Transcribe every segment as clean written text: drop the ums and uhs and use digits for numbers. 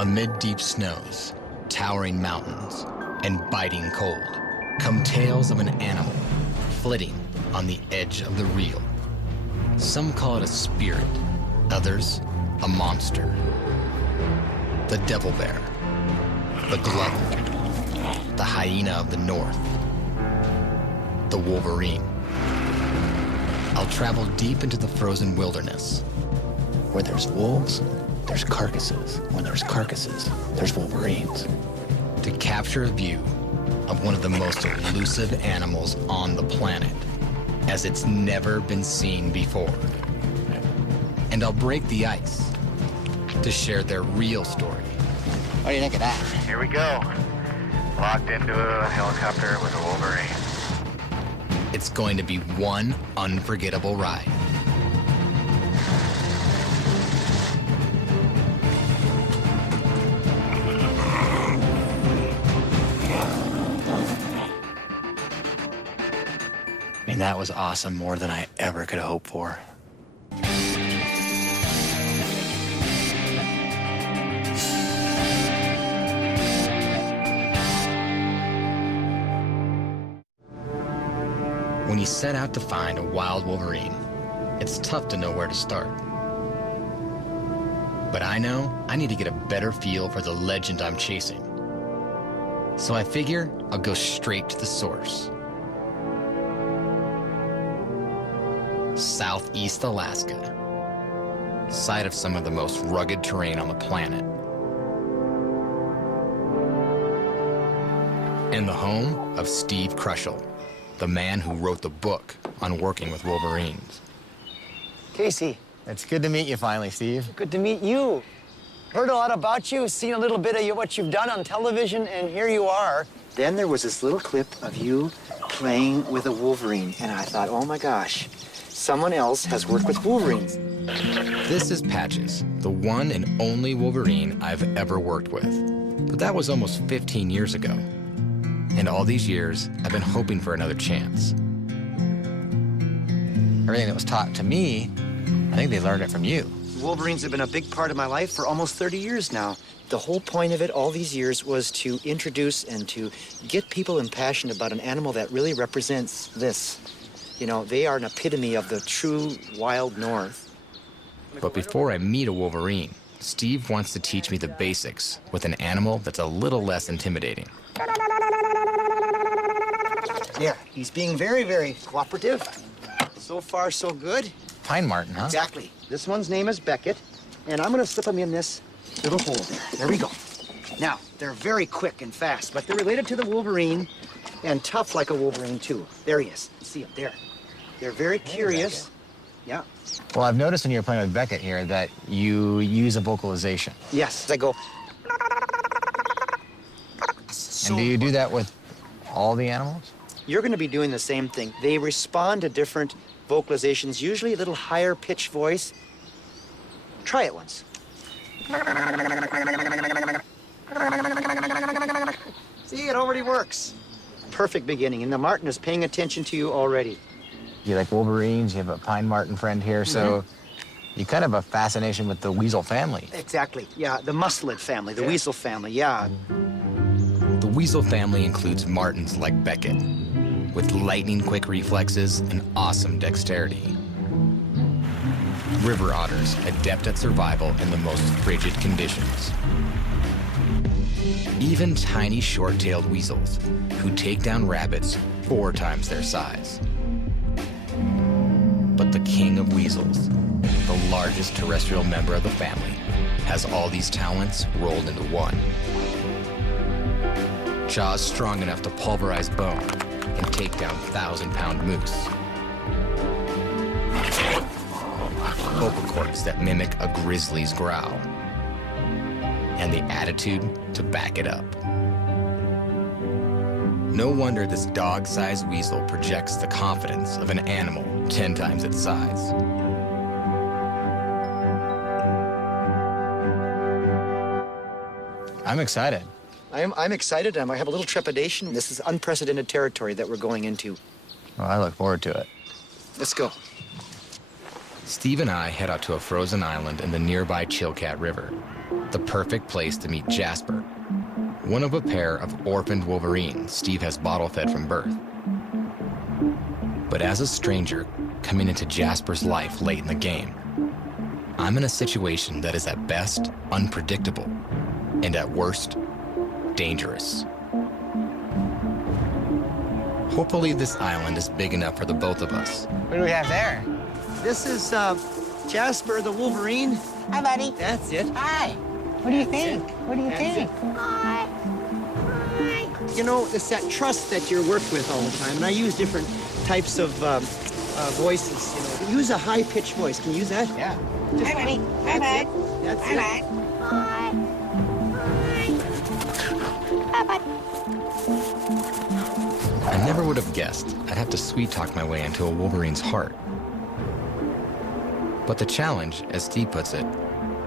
Amid deep snows, towering mountains, and biting cold, come tales of an animal flitting on the edge of the real. Some call it a spirit, others a monster. The devil bear, the glutton, the hyena of the north, the Wolverine. I'll travel deep into the frozen wilderness. Where there's wolves, there's carcasses. When there's carcasses, there's Wolverines. To capture a view of one of the most elusive animals on the planet, as it's never been seen before. And I'll break the ice to share their real story. What do you think of that? Here we go. Locked into a helicopter with a Wolverine. It's going to be one unforgettable ride. I mean, that was awesome, more than I ever could hope for. When you set out to find a wild Wolverine, it's tough to know where to start. But I know I need to get a better feel for the legend I'm chasing. So I figure I'll go straight to the source. Southeast Alaska, site of some of the most rugged terrain on the planet. And the home of Steve Krushel, the man who wrote the book on working with Wolverines. Casey. It's good to meet you finally, Steve. Good to meet you. Heard a lot about you, seen a little bit of what you've done on television, and here you are. Then there was this little clip of you playing with a Wolverine, and I thought, oh my gosh, someone else has worked with Wolverines. This is Patches, the one and only Wolverine I've ever worked with. But that was almost 15 years ago. And all these years, I've been hoping for another chance. Everything that was taught to me, I think they learned it from you. Wolverines have been a big part of my life for almost 30 years now. The whole point of it all these years was to introduce and to get people impassioned about an animal that really represents this. You know, they are an epitome of the true wild north. But before I meet a Wolverine, Steve wants to teach me the basics with an animal that's a little less intimidating. Yeah, he's being very, very cooperative. So far, so good. Pine marten, huh? Exactly. This one's name is Beckett, and I'm gonna slip him in this little hole there. There we go. Now, they're very quick and fast, but they're related to the Wolverine and tough like a Wolverine, too. There he is. See him there. They're very curious. Yeah. Well, I've noticed when you're playing with Beckett here that you use a vocalization. Yes, I go. And do you do that with all the animals? You're going to be doing the same thing. They respond to different vocalizations, usually a little higher pitch voice. Try it once. See, it already works. Perfect beginning, and the marten is paying attention to you already. You like Wolverines, you have a pine marten friend here, so you kind of have a fascination with the weasel family. Exactly, yeah, the mustelid family, the weasel family, yeah. The weasel family includes martens like Beckett, with lightning-quick reflexes and awesome dexterity. River otters, adept at survival in the most frigid conditions. Even tiny short-tailed weasels, who take down rabbits 4 times their size. But the king of weasels, the largest terrestrial member of the family, has all these talents rolled into one. Jaws strong enough to pulverize bone and take down 1,000-pound moose. Vocal cords that mimic a grizzly's growl. And the attitude to back it up. No wonder this dog-sized weasel projects the confidence of an animal 10 times its size. I'm excited. I'm excited. I have a little trepidation. This is unprecedented territory that we're going into. Well, I look forward to it. Let's go. Steve and I head out to a frozen island in the nearby Chilkat River, the perfect place to meet Jasper, one of a pair of orphaned Wolverines Steve has bottle-fed from birth. But as a stranger coming into Jasper's life late in the game, I'm in a situation that is at best unpredictable and at worst dangerous. Hopefully this island is big enough for the both of us. What do we have there? This is Jasper the Wolverine. Hi, buddy. That's it. Hi. What do you think? What do you That's think? it. You know, it's that trust that you're worked with all the time, and I use different types of voices. You know, use a high-pitched voice. Can you use that? Yeah. Just- Hi, buddy. Hi, That's bud. it. That's Hi, it. bud. Hi, bud. I never would have guessed I'd have to sweet-talk my way into a Wolverine's heart. But the challenge, as Steve puts it,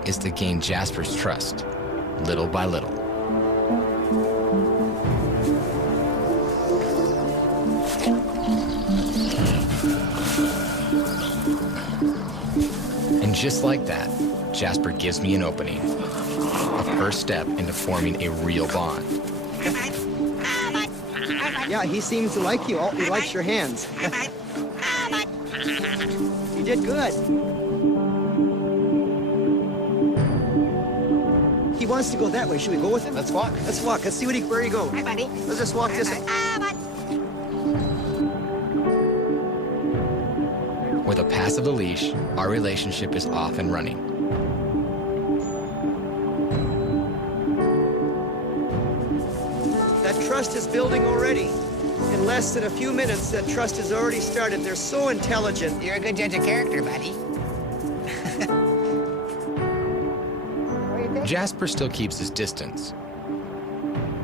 is to gain Jasper's trust, little by little. And just like that, Jasper gives me an opening, a first step into forming a real bond. Yeah, he seems to like you. He likes your hands. You did good. He wants to go that way. Should we go with him? Let's walk. Let's walk. Let's see where he goes. Hi, buddy. Let's just walk this way. With a pass of the leash, our relationship is off and running. That trust is building already. In less than a few minutes, that trust has already started. They're so intelligent. You're a good judge of character, buddy. Jasper still keeps his distance.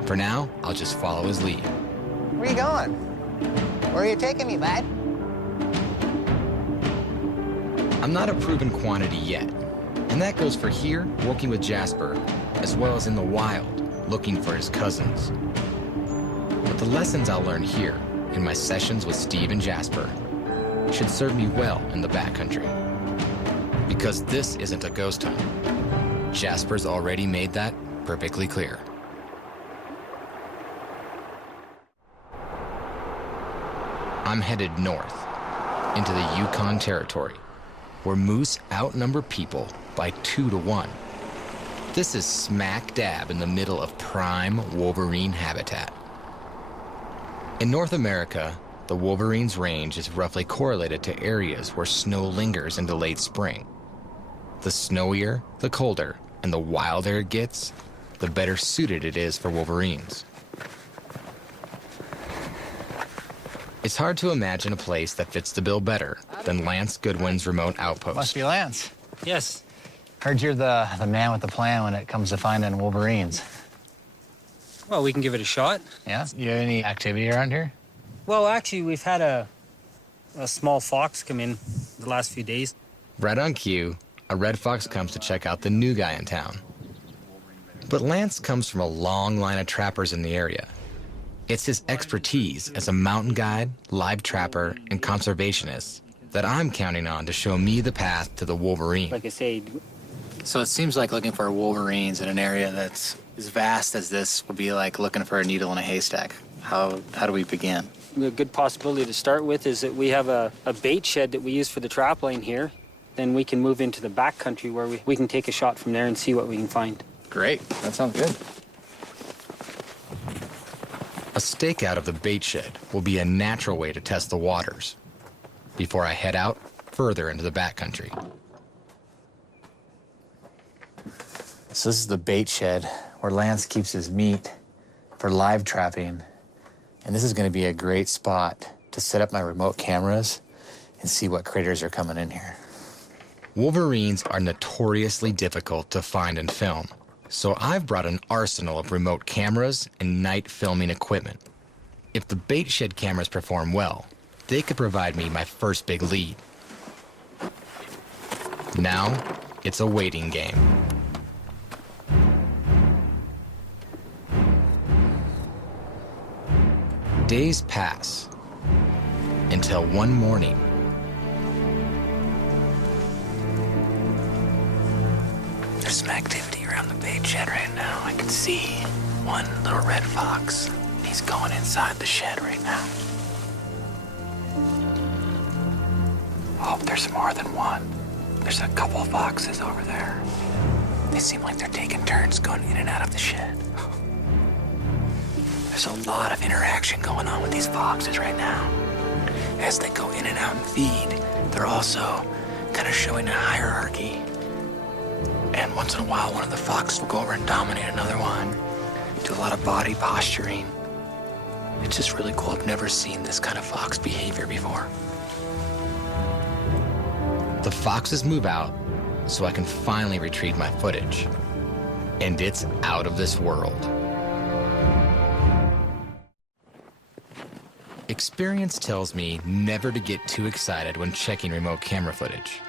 For now, I'll just follow his lead. Where are you going? Where are you taking me, bud? I'm not a proven quantity yet, and that goes for here, working with Jasper, as well as in the wild, looking for his cousins. But the lessons I'll learn here, in my sessions with Steve and Jasper, should serve me well in the backcountry. Because this isn't a ghost hunt. Jasper's already made that perfectly clear. I'm headed north, into the Yukon Territory, where moose outnumber people by 2 to 1. This is smack dab in the middle of prime Wolverine habitat. In North America, the Wolverine's range is roughly correlated to areas where snow lingers into late spring. The snowier, the colder, and the wilder it gets, the better suited it is for Wolverines. It's hard to imagine a place that fits the bill better than Lance Goodwin's remote outpost. Must be Lance. Yes. Heard you're the man with the plan when it comes to finding Wolverines. Well, we can give it a shot. Yeah? You have any activity around here? Well, actually, we've had a small fox come in the last few days. Right on cue, a red fox comes to check out the new guy in town. But Lance comes from a long line of trappers in the area. It's his expertise as a mountain guide, live trapper, and conservationist that I'm counting on to show me the path to the Wolverine. Like I say, So it seems like looking for Wolverines in an area that's as vast as this would be like looking for a needle in a haystack. How do we begin? a good possibility to start with is that we have a bait shed that we use for the trap line here. Then we can move into the back country where we can take a shot from there and see what we can find. Great. That sounds good. A stakeout of the bait shed will be a natural way to test the waters before I head out further into the backcountry. So this is the bait shed where Lance keeps his meat for live trapping. And this is going to be a great spot to set up my remote cameras and see what critters are coming in here. Wolverines are notoriously difficult to find and film, so I've brought an arsenal of remote cameras and night filming equipment. If the bait shed cameras perform well, they could provide me my first big lead. Now, it's a waiting game. Days pass until one morning, see one little red fox. He's going inside the shed right now. Oh, there's more than one. There's a couple of foxes over there. They seem like they're taking turns going in and out of the shed. There's a lot of interaction going on with these foxes right now. As they go in and out and feed, they're also kind of showing a hierarchy. And once in a while, one of the foxes will go over and dominate another one. Do a lot of body posturing. It's just really cool. I've never seen this kind of fox behavior before. The foxes move out so I can finally retrieve my footage. And it's out of this world. Experience tells me never to get too excited when checking remote camera footage,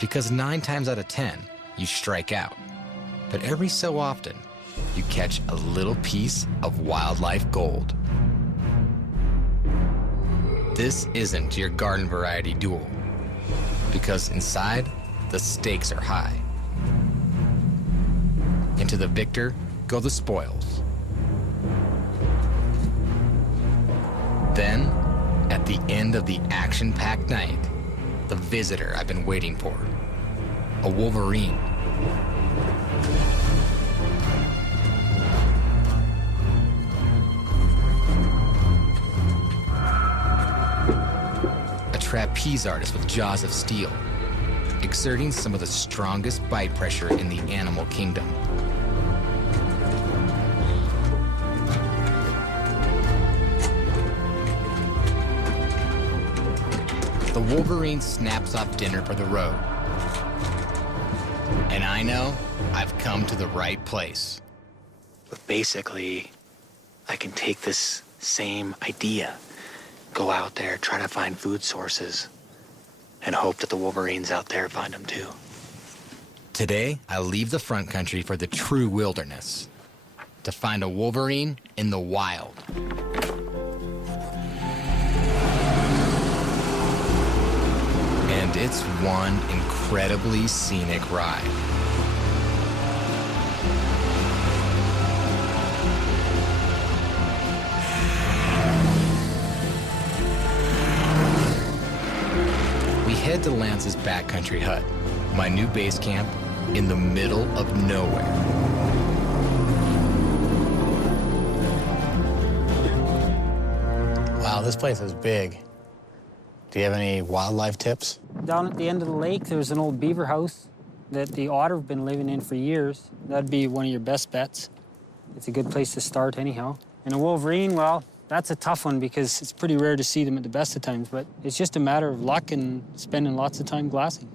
because 9 times out of 10, you strike out. But every so often, you catch a little piece of wildlife gold. This isn't your garden variety duel, because inside, the stakes are high. And to the victor go the spoils. Then, at the end of the action-packed night, the visitor I've been waiting for. A Wolverine. A trapeze artist with jaws of steel, exerting some of the strongest bite pressure in the animal kingdom. The Wolverine snaps off dinner for the road. And I know I've come to the right place. But basically, I can take this same idea, go out there, try to find food sources, and hope that the Wolverines out there find them too. Today, I leave the front country for the true wilderness, to find a Wolverine in the wild. And it's one incredibly scenic ride. We head to Lance's backcountry hut, my new base camp in the middle of nowhere. Wow, this place is big. Do you have any wildlife tips? Down at the end of the lake, there's an old beaver house that the otter have been living in for years. That'd be one of your best bets. It's a good place to start anyhow. And a Wolverine, well, that's a tough one because it's pretty rare to see them at the best of times, but it's just a matter of luck and spending lots of time glassing.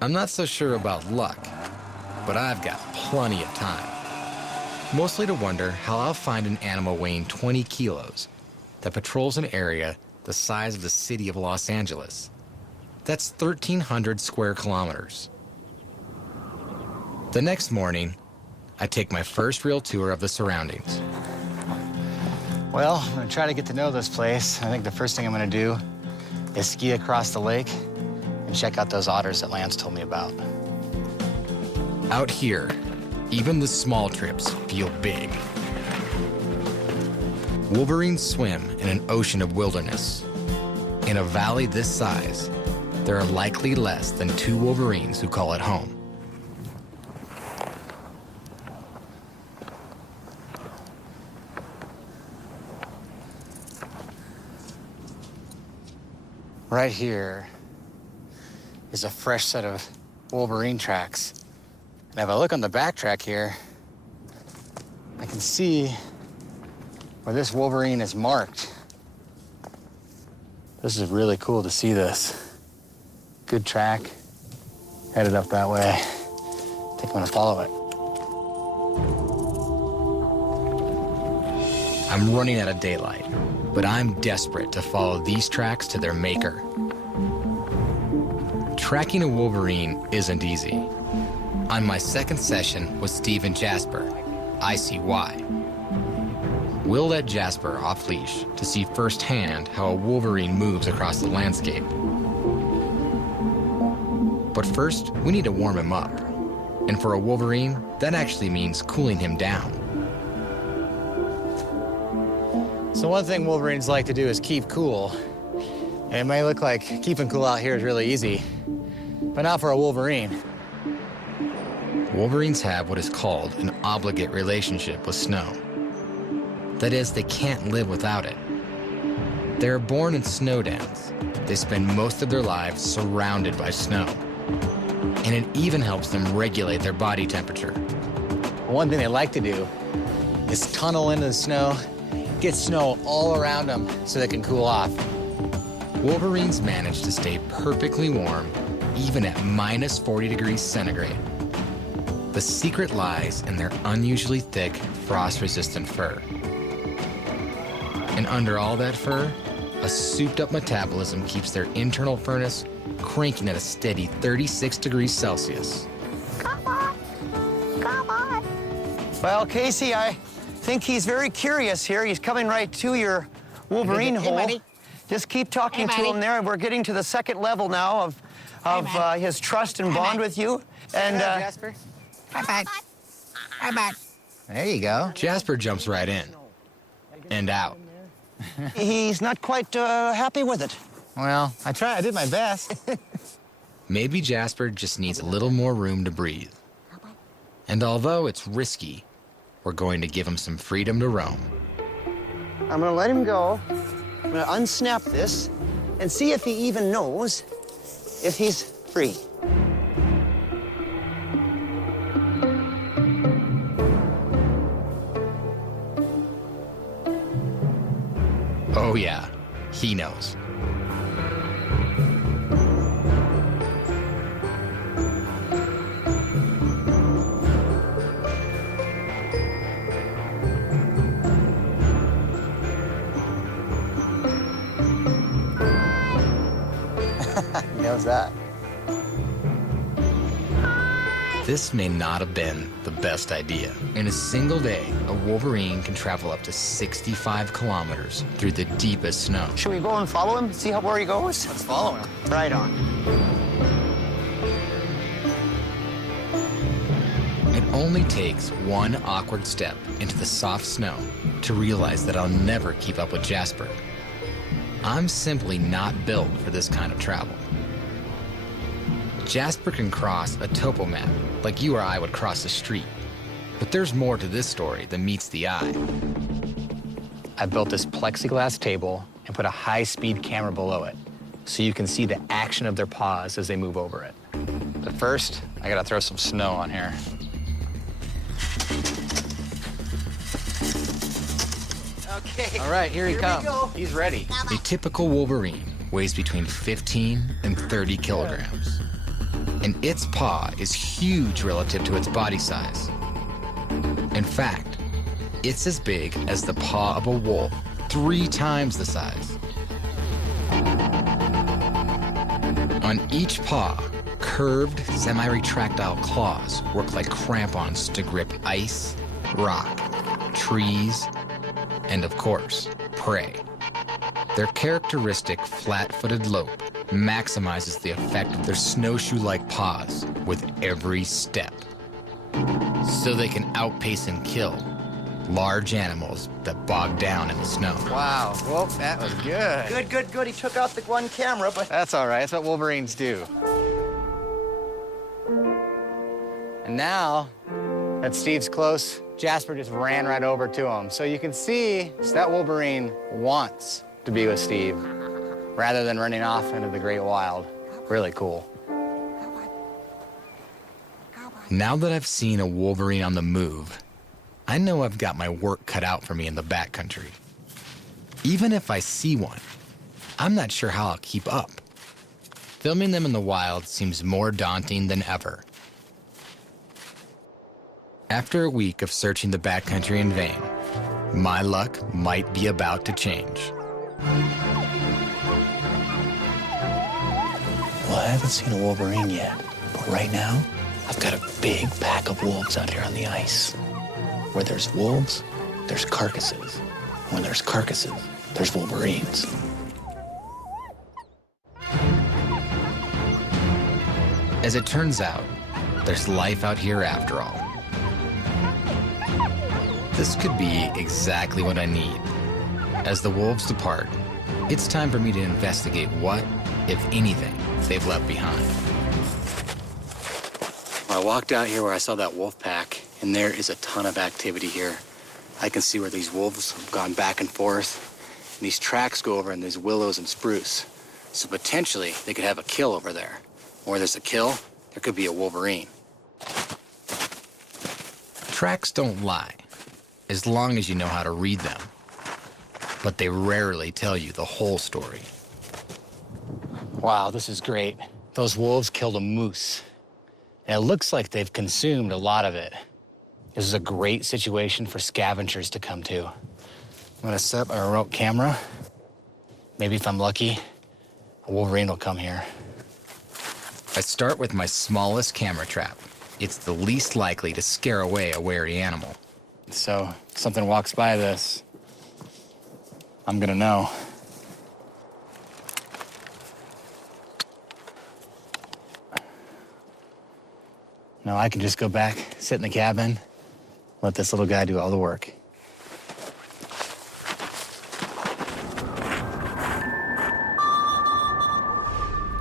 I'm not so sure about luck, but I've got plenty of time. Mostly to wonder how I'll find an animal weighing 20 kilos that patrols an area the size of the city of Los Angeles. That's 1,300 square kilometers. The next morning, I take my first real tour of the surroundings. Well, I'm gonna try to get to know this place. I think the first thing I'm gonna do is ski across the lake and check out those otters that Lance told me about. Out here, even the small trips feel big. Wolverines swim in an ocean of wilderness. In a valley this size, there are likely less than 2 Wolverines who call it home. Right here is a fresh set of Wolverine tracks. And if I look on the back track here, I can see where this Wolverine is marked. This is really cool to see this. Good track, headed up that way. I think I'm gonna follow it. I'm running out of daylight, but I'm desperate to follow these tracks to their maker. Tracking a Wolverine isn't easy. On my second session with Steve and Jasper, I see why. We'll let Jasper off leash to see firsthand how a Wolverine moves across the landscape. But first, we need to warm him up. And for a Wolverine, that actually means cooling him down. So one thing Wolverines like to do is keep cool. And it may look like keeping cool out here is really easy, but not for a Wolverine. Wolverines have what is called an obligate relationship with snow. That is, they can't live without it. They are born in snow dens. They spend most of their lives surrounded by snow. And it even helps them regulate their body temperature. One thing they like to do is tunnel into the snow, get snow all around them so they can cool off. Wolverines manage to stay perfectly warm even at minus 40 degrees centigrade. The secret lies in their unusually thick, frost-resistant fur. And under all that fur, a souped-up metabolism keeps their internal furnace cranking at a steady 36 degrees Celsius. Come on. Come on. Well, Casey, I think he's very curious here. He's coming right to your Wolverine Hey, hole. buddy. Just keep talking Hey, to buddy. him there. We're getting to the second level now of his trust and bond bud. with you. And Jasper? Hi, bud. Hi, bud. There you go. Jasper jumps right in and out. he's not quite happy with it. Well, I did my best. Maybe Jasper just needs a little more room to breathe. And although it's risky, we're going to give him some freedom to roam. I'm gonna let him go. I'm gonna unsnap this and see if he even knows if he's free. Oh yeah, he knows. He knows that. This may not have been the best idea. In a single day, a Wolverine can travel up to 65 kilometers through the deepest snow. Should we go and follow him, see where he goes? Let's follow him. Right on. It only takes one awkward step into the soft snow to realize that I'll never keep up with Jasper. I'm simply not built for this kind of travel. Jasper can cross a topo map like you or I would cross a street. But there's more to this story than meets the eye. I built this plexiglass table and put a high-speed camera below it so you can see the action of their paws as they move over it. But first, I gotta throw some snow on here. Okay. All right, here he we comes. go. He's ready. A typical Wolverine weighs between 15 and 30 kilograms. And its paw is huge relative to its body size. In fact, it's as big as the paw of a wolf, 3 times the size. On each paw, curved, semi-retractile claws work like crampons to grip ice, rock, trees, and of course, prey. Their characteristic flat-footed lope maximizes the effect of their snowshoe-like paws with every step. So they can outpace and kill large animals that bog down in the snow. Wow, well, that was good. Good, good, good. He took out the one camera, but That's all right, that's what Wolverines do. And now that Steve's close, Jasper just ran right over to him. So you can see that Wolverine wants to be with Steve rather than running off into the great wild. Really cool. Now that I've seen a Wolverine on the move, I know I've got my work cut out for me in the backcountry. Even if I see one, I'm not sure how I'll keep up. Filming them in the wild seems more daunting than ever. After a week of searching the backcountry in vain, my luck might be about to change. Well, I haven't seen a Wolverine yet, but right now, I've got a big pack of wolves out here on the ice. Where there's wolves, there's carcasses. When there's carcasses, there's Wolverines. As it turns out, there's life out here after all. This could be exactly what I need. As the wolves depart, it's time for me to investigate what, if anything, they've left behind. I walked out here where I saw that wolf pack, and there is a ton of activity here. I can see where these wolves have gone back and forth, and these tracks go over in these willows and spruce. So potentially, they could have a kill over there. Where there's a kill, there could be a Wolverine. Tracks don't lie, as long as you know how to read them. But they rarely tell you the whole story. Wow, this is great. Those wolves killed a moose. And it looks like they've consumed a lot of it. This is a great situation for scavengers to come to. I'm gonna set up a remote camera. Maybe if I'm lucky, a Wolverine will come here. I start with my smallest camera trap. It's the least likely to scare away a wary animal. So if something walks by this, I'm gonna know. No, I can just go back, sit in the cabin, let this little guy do all the work.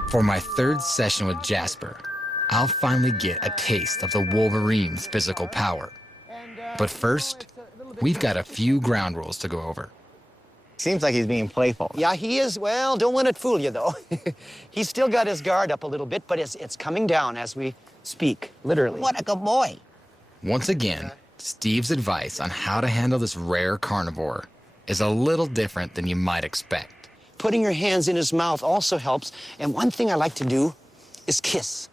For my third session with Jasper, I'll finally get a taste of the Wolverine's physical power. But first, we've got a few ground rules to go over. Seems like he's being playful. Yeah, he is. Well, don't let it fool you, though. He's still got his guard up a little bit, but it's coming down as we speak, literally. What a good boy. Once again, Steve's advice on how to handle this rare carnivore is a little different than you might expect. Putting your hands in his mouth also helps. And one thing I like to do is kiss.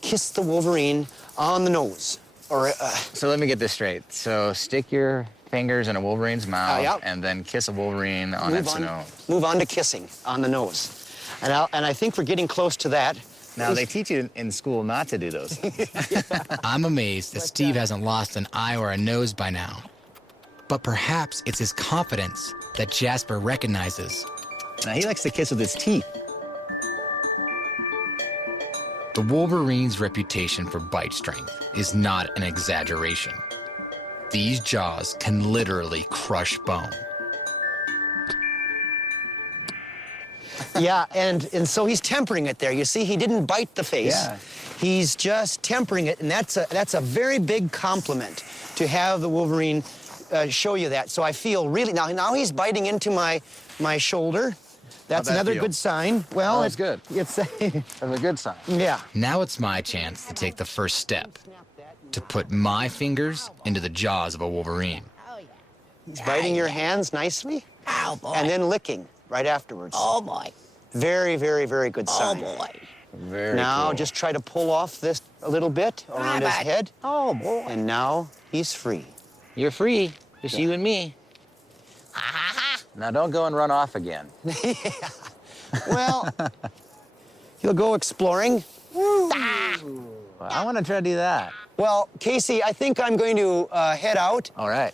Kiss the Wolverine on the nose. Or, So let me get this straight. So stick your fingers in a Wolverine's mouth yeah. and then kiss a Wolverine on its nose. Move on to kissing on the nose. And I think we're getting close to that. Now, they teach you in school not to do those things. I'm amazed that Steve hasn't lost an eye or a nose by now. But perhaps it's his confidence that Jasper recognizes. Now, he likes to kiss with his teeth. The Wolverine's reputation for bite strength is not an exaggeration. These jaws can literally crush bone. Yeah, and so he's tempering it there. You see, he didn't bite the face. Yeah. He's just tempering it, and that's a very big compliment to have the Wolverine show you that. So I feel really, now he's biting into my shoulder. That's How'd that another feel? good sign. Well, Oh, it's good. It's That's a good sign. yeah. Now it's my chance to take the first step, to put my fingers into the jaws of a Wolverine. He's biting your hands nicely, Oh, boy. and then licking right afterwards. Oh, boy. Very, very, very good Oh, sign. boy. Very Now cool. just try to pull off this a little bit around his Bye-bye. head, Oh, boy. and now he's free. You're free. Just you and me. Now, don't go and run off again. Well, he'll go exploring. I want to try to do that. Well, Casey, I think I'm going to head out. All right.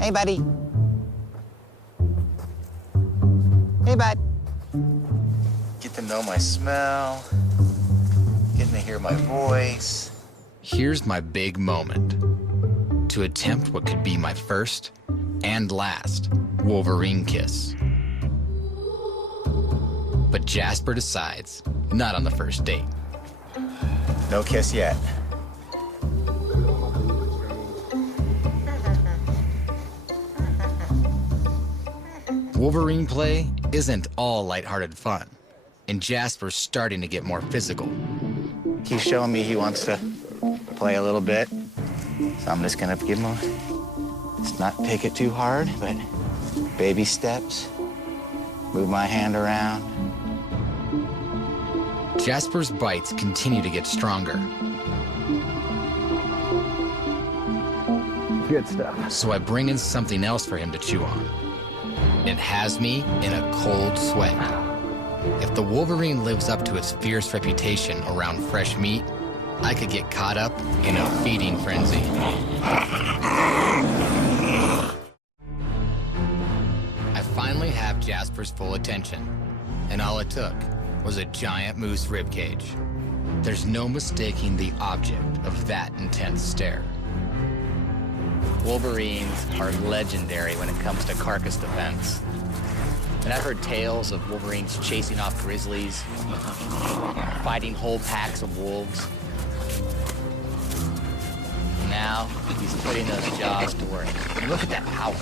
Hey, buddy. Hey, bud. Get to know my smell. Getting to hear my voice. Here's my big moment. To attempt what could be my first and last Wolverine kiss. But Jasper decides not on the first date. No kiss yet. Wolverine play isn't all lighthearted fun, and Jasper's starting to get more physical. He's showing me he wants to play a little bit. So I'm just gonna give him let's not take it too hard, but baby steps. Move my hand around. Jasper's bites continue to get stronger, Good stuff. so I bring in something else for him to chew on. It has me in a cold sweat. If the Wolverine lives up to its fierce reputation around fresh meat, I could get caught up in a feeding frenzy. I finally have Jasper's full attention, and all it took was a giant moose ribcage. There's no mistaking the object of that intense stare. Wolverines are legendary when it comes to carcass defense. And I've heard tales of Wolverines chasing off grizzlies, fighting whole packs of wolves. Now, he's putting those jaws to work. And look at that power.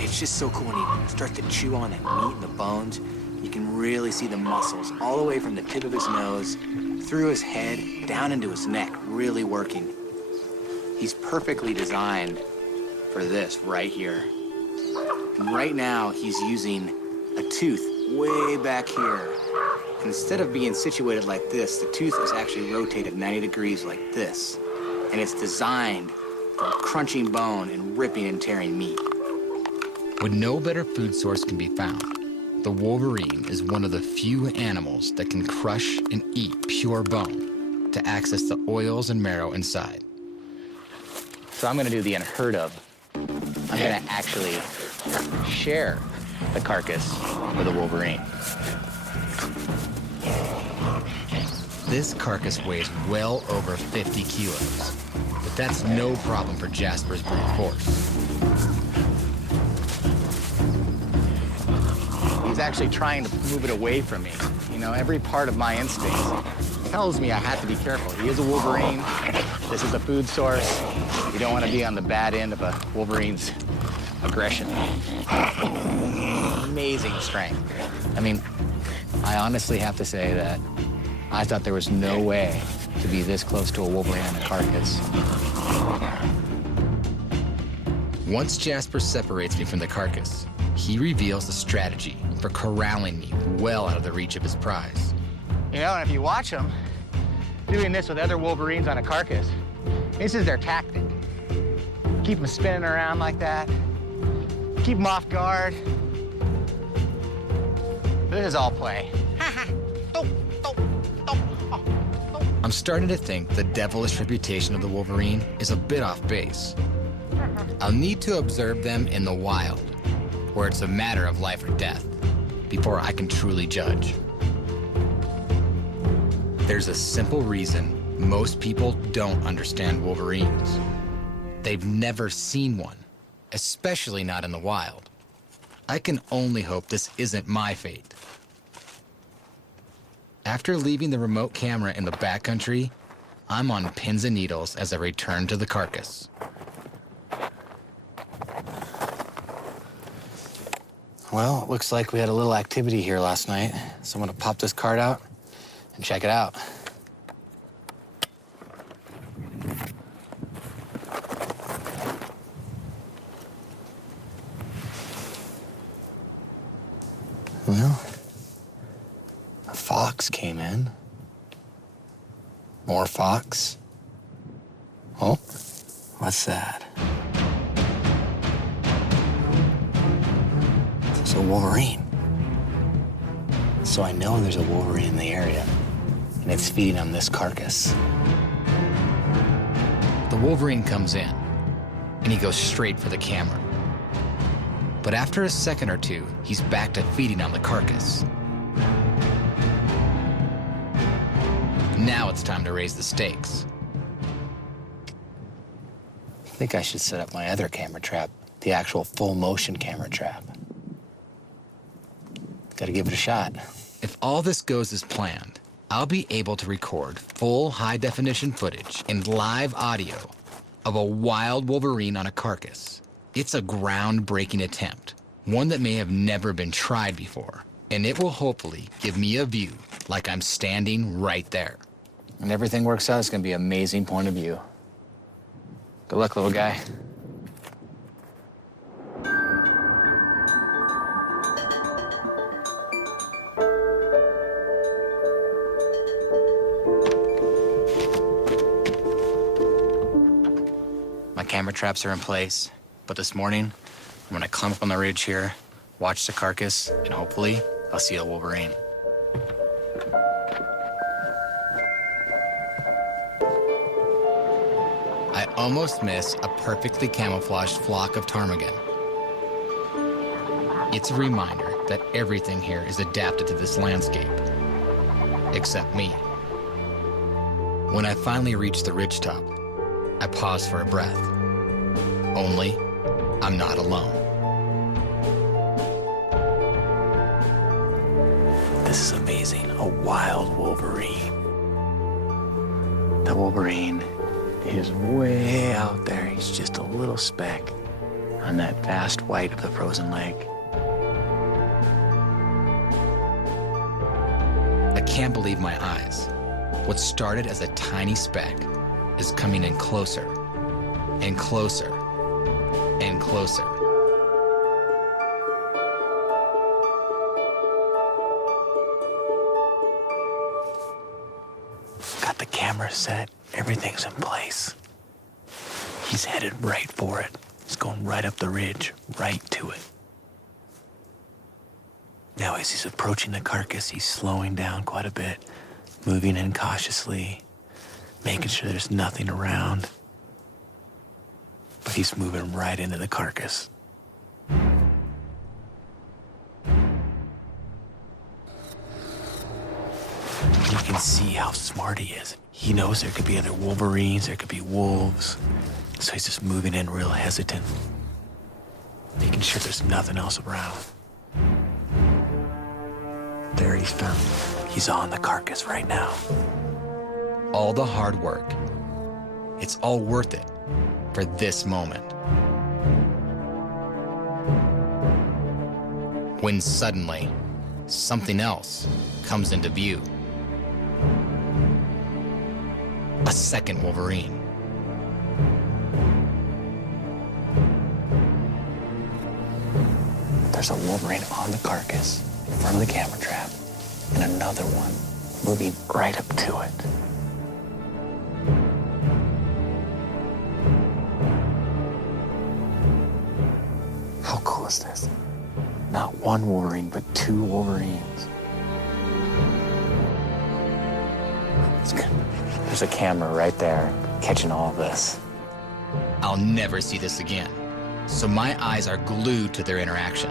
It's just so cool when he starts to chew on that meat and the bones. You can really see the muscles all the way from the tip of his nose, through his head, down into his neck, really working. He's perfectly designed for this right here. And right now, he's using a tooth way back here. Instead of being situated like this, the tooth is actually rotated 90 degrees like this. And it's designed for crunching bone and ripping and tearing meat. When no better food source can be found, the Wolverine is one of the few animals that can crush and eat pure bone to access the oils and marrow inside. So I'm gonna do the unheard of. I'm gonna actually share the carcass with a Wolverine. This carcass weighs well over 50 kilos, but that's no problem for Jasper's brute force. He's actually trying to move it away from me. You know, every part of my instinct tells me I have to be careful. He is a Wolverine. This is a food source. You don't want to be on the bad end of a Wolverine's aggression. Amazing strength. I mean, I honestly have to say that I thought there was no way to be this close to a Wolverine on a carcass. Once Jasper separates me from the carcass, he reveals a strategy for corralling me well out of the reach of his prize. You know, and if you watch them doing this with other Wolverines on a carcass, this is their tactic. Keep them spinning around like that. Keep them off guard. This is all play. I'm starting to think the devilish reputation of the Wolverine is a bit off base. I'll need to observe them in the wild, where it's a matter of life or death, before I can truly judge. There's a simple reason most people don't understand Wolverines. They've never seen one, especially not in the wild. I can only hope this isn't my fate. After leaving the remote camera in the backcountry, I'm on pins and needles as I return to the carcass. Well, it looks like we had a little activity here last night, so I'm gonna pop this card out and check it out. Well, a fox came in. More fox. Oh, what's that? It's a Wolverine. So I know there's a Wolverine in the area, and it's feeding on this carcass. The Wolverine comes in, and he goes straight for the camera. But after a second or two, he's back to feeding on the carcass. Now it's time to raise the stakes. I think I should set up my other camera trap, the actual full motion camera trap. Gotta give it a shot. If all this goes as planned, I'll be able to record full high-definition footage and live audio of a wild Wolverine on a carcass. It's a groundbreaking attempt, one that may have never been tried before, and it will hopefully give me a view like I'm standing right there. And everything works out, it's gonna be an amazing point of view. Good luck, little guy. My camera traps are in place, but this morning, I'm gonna climb up on the ridge here, watch the carcass, and hopefully, I'll see a Wolverine. I almost miss a perfectly camouflaged flock of ptarmigan. It's a reminder that everything here is adapted to this landscape, except me. When I finally reach the ridgetop, I pause for a breath. Only, I'm not alone. This is amazing. A wild Wolverine. The Wolverine is way out there. He's just a little speck on that vast white of the frozen lake. I can't believe my eyes. What started as a tiny speck is coming in closer and closer and closer. Got the camera set. Everything's in place. He's headed right for it. He's going right up the ridge, right to it. Now, as he's approaching the carcass, he's slowing down quite a bit, moving in cautiously, making sure there's nothing around. But he's moving right into the carcass. You can see how smart he is. He knows there could be other Wolverines, there could be wolves. So he's just moving in real hesitant, making sure there's nothing else around. There he's found. He's on the carcass right now. All the hard work, it's all worth it for this moment. When suddenly, something else comes into view. A second Wolverine. There's a Wolverine on the carcass in front of the camera trap, and another one moving right up to it. How cool is this? Not one Wolverine, but two Wolverines. It's good. There's a camera right there catching all of this. I'll never see this again, so my eyes are glued to their interaction.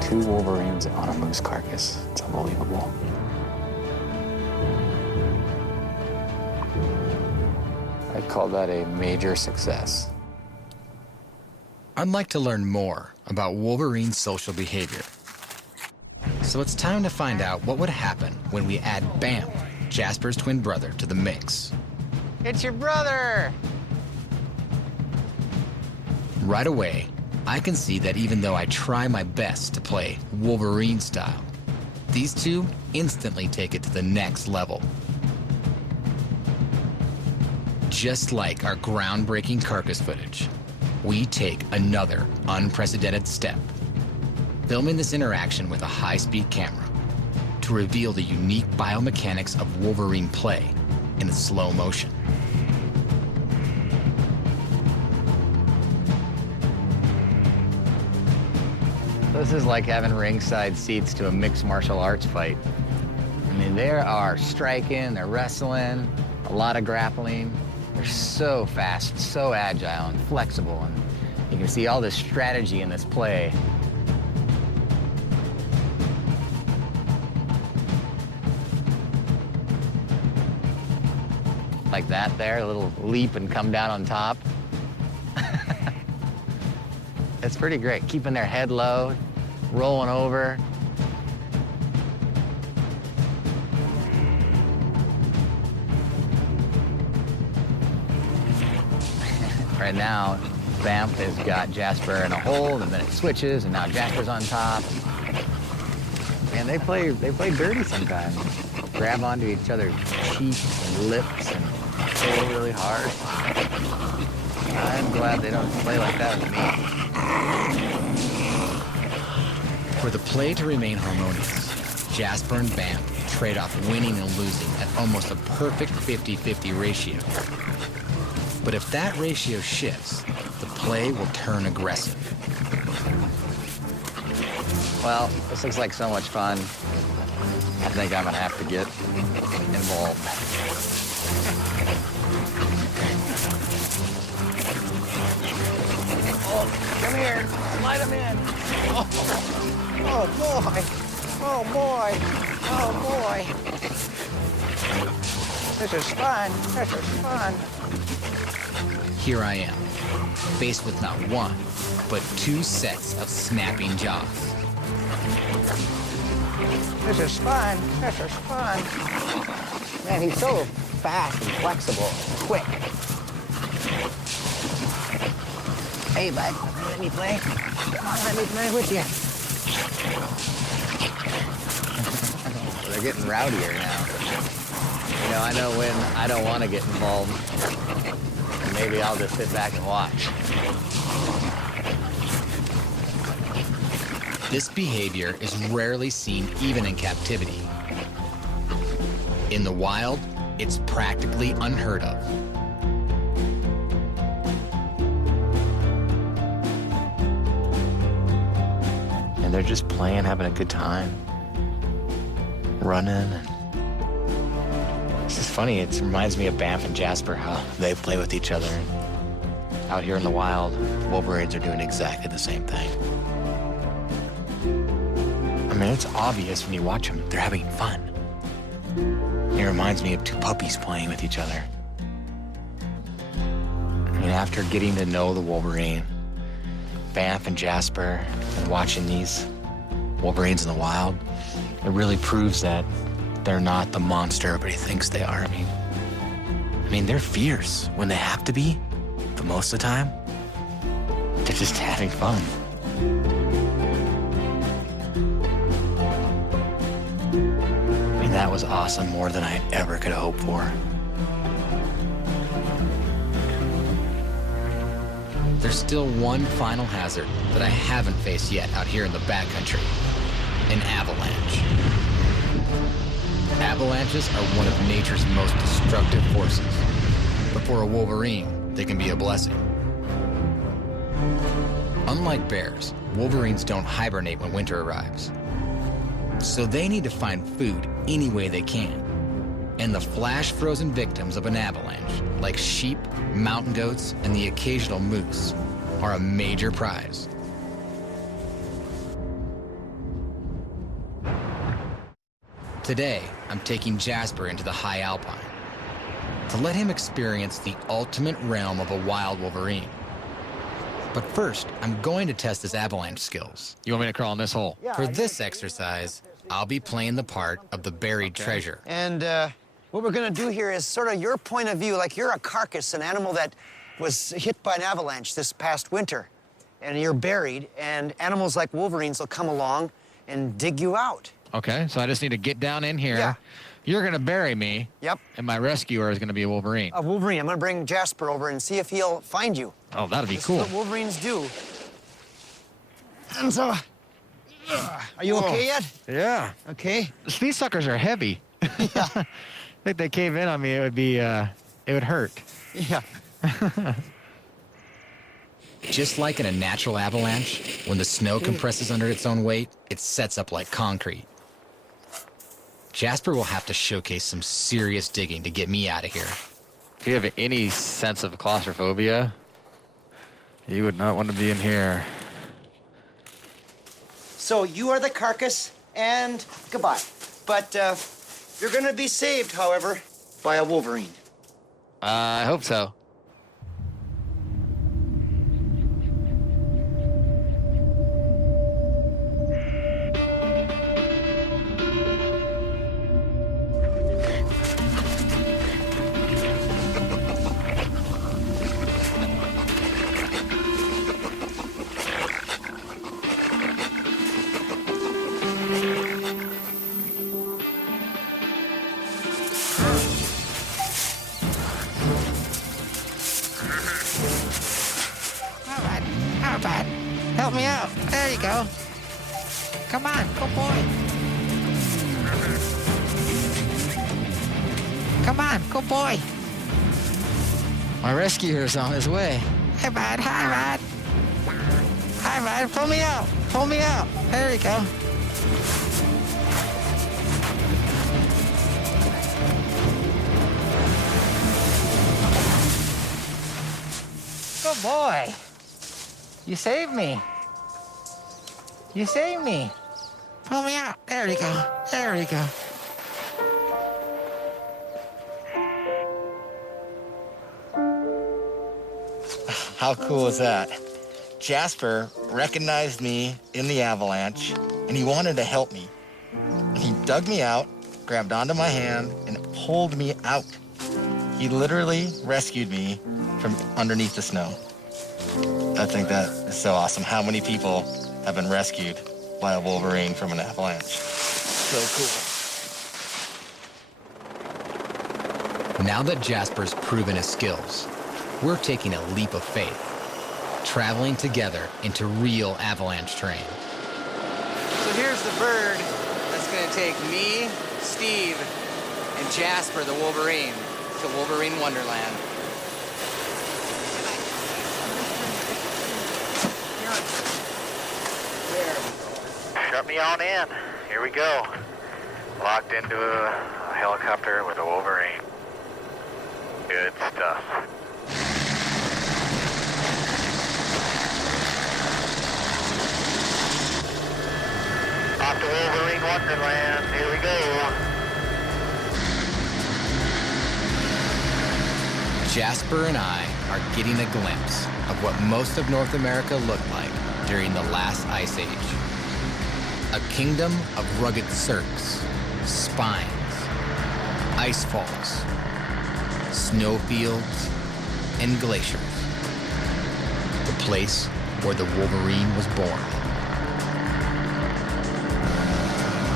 Two Wolverines on a moose carcass. It's unbelievable. I'd call that a major success. I'd like to learn more about Wolverine's social behavior. So it's time to find out what would happen when we add Bamf, Jasper's twin brother, to the mix. It's your brother. Right away, I can see that even though I try my best to play Wolverine style, these two instantly take it to the next level. Just like our groundbreaking carcass footage, we take another unprecedented step, filming this interaction with a high-speed camera to reveal the unique biomechanics of Wolverine play in slow motion. This is like having ringside seats to a mixed martial arts fight. I mean, they are striking, they're wrestling, a lot of grappling. They're so fast, so agile and flexible, and you can see all this strategy in this play. Like that there, a little leap and come down on top. It's pretty great, keeping their head low, rolling over. Right now, Bamf has got Jasper in a hold, and then it switches, and now Jasper's on top. And they play dirty sometimes. Grab onto each other's cheeks and lips and pull really hard. I'm glad they don't play like that with me. For the play to remain harmonious, Jasper and Bam trade off winning and losing at almost a perfect 50-50 ratio. But if that ratio shifts, the play will turn aggressive. Well, this looks like so much fun. I think I'm gonna have to get involved. Oh, come here. Slide him in. Oh boy. Oh, boy. Oh, boy. This is fun. This is fun. Here I am, faced with not one, but two sets of snapping jaws. This is fun. This is fun. Man, he's so fast and flexible, quick. Hey, bud, let me play. Come on, let me play with you. They're getting rowdier now. You know, I know when I don't want to get involved. And maybe I'll just sit back and watch. This behavior is rarely seen even in captivity. In the wild, it's practically unheard of. And they're just playing, having a good time. Running. It's just funny. It reminds me of Banff and Jasper, how they play with each other. Out here in the wild, Wolverines are doing exactly the same thing. I mean, it's obvious when you watch them, they're having fun. It reminds me of two puppies playing with each other. I mean, after getting to know the Wolverine, Banff and Jasper, and watching these Wolverines in the wild, it really proves that they're not the monster everybody thinks they are. I mean, they're fierce when they have to be, but most of the time, they're just having fun. I mean, that was awesome, more than I ever could have hoped for. There's still one final hazard that I haven't faced yet out here in the backcountry: an avalanche. Avalanches are one of nature's most destructive forces, but for a Wolverine, they can be a blessing. Unlike bears, Wolverines don't hibernate when winter arrives. So they need to find food any way they can. And the flash-frozen victims of an avalanche, like sheep, mountain goats, and the occasional moose, are a major prize. Today, I'm taking Jasper into the high alpine to let him experience the ultimate realm of a wild Wolverine. But first, I'm going to test his avalanche skills. You want me to crawl in this hole? For this exercise, I'll be playing the part of the buried treasure. And what we're gonna do here is sort of your point of view, like you're a carcass, an animal that was hit by an avalanche this past winter, and you're buried, and animals like Wolverines will come along and dig you out. Okay, so I just need to get down in here. Yeah. You're gonna bury me. Yep. And my rescuer is gonna be a Wolverine. A Wolverine. I'm gonna bring Jasper over and see if he'll find you. Oh, that'd be This cool. is what Wolverines do. And so, are you okay yet? Yeah. Okay. These suckers are heavy. Yeah. If they cave in on me, it would be, it would hurt. Yeah. Just like in a natural avalanche, when the snow compresses under its own weight, it sets up like concrete. Jasper will have to showcase some serious digging to get me out of here. If you have any sense of claustrophobia, you would not want to be in here. So you are the carcass, and goodbye. But you're gonna be saved, however, by a Wolverine. I hope so. How about? Help me out. There you go. Come on, good boy. Good boy. My rescuer's on his way. Hi, bud. Hi, bud. Hi, bud. Pull me out. Pull me out. There you go. Good boy. You saved me. You saved me. Pull me out. There you go. There you go. How cool is that? Jasper recognized me in the avalanche, and he wanted to help me. He dug me out, grabbed onto my hand, and pulled me out. He literally rescued me from underneath the snow. I think that is so awesome. How many people have been rescued by a Wolverine from an avalanche? So cool. Now that Jasper's proven his skills, we're taking a leap of faith, traveling together into real avalanche terrain. So here's the bird that's gonna take me, Steve, and Jasper, the Wolverine, to Wolverine Wonderland. Shut me on in. Here we go. Locked into a helicopter with a Wolverine. Good stuff. Off to Wolverine Wonderland. Here we go. Jasper and I are getting a glimpse of what most of North America looked like during the last ice age. A kingdom of rugged cirques, spines, ice falls, snowfields, and glaciers. The place where the Wolverine was born.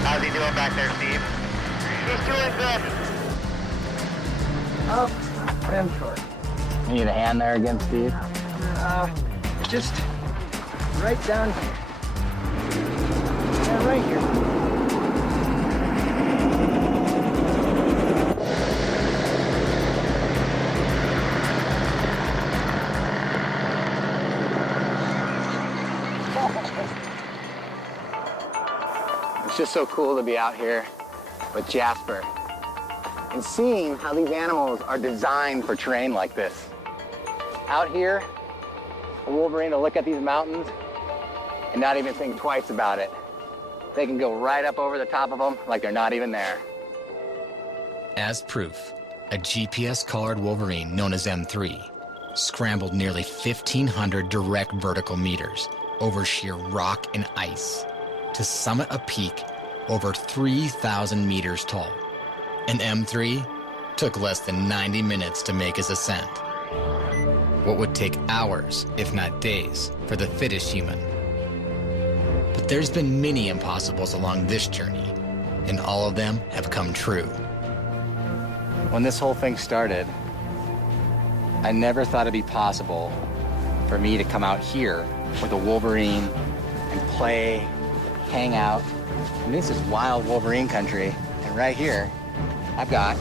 How's he doing back there, Steve? He's doing good. Oh, I'm short. You need a hand there again, Steve? Just right down here. Yeah, right here. It's just so cool to be out here with Jasper and seeing how these animals are designed for terrain like this. Out here, a Wolverine will look at these mountains and not even think twice about it. They can go right up over the top of them like they're not even there. As proof, a GPS-collared Wolverine known as M3 scrambled nearly 1,500 direct vertical meters over sheer rock and ice to summit a peak over 3,000 meters tall. And M3 took less than 90 minutes to make his ascent. What would take hours, if not days, for the fittest human. But there's been many impossibles along this journey, and all of them have come true. When this whole thing started, I never thought it'd be possible for me to come out here with a Wolverine and play, hang out. I mean, this is wild Wolverine country, and right here, I've got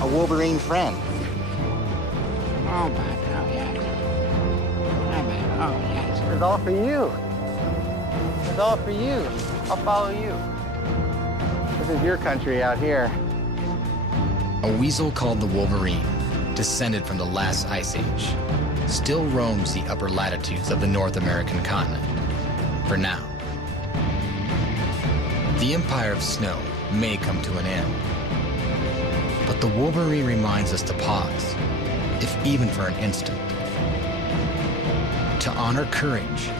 a Wolverine friend. Oh, bud. Oh, yes. Hi, bud. Oh, yes. It's all for you. It's all for you. I'll follow you. This is your country out here. A weasel called the Wolverine, descended from the last ice age, still roams the upper latitudes of the North American continent, for now. The Empire of Snow may come to an end, but the Wolverine reminds us to pause, if even for an instant, to honor courage,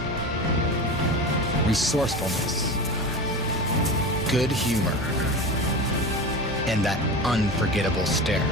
resourcefulness, good humor, and that unforgettable stare.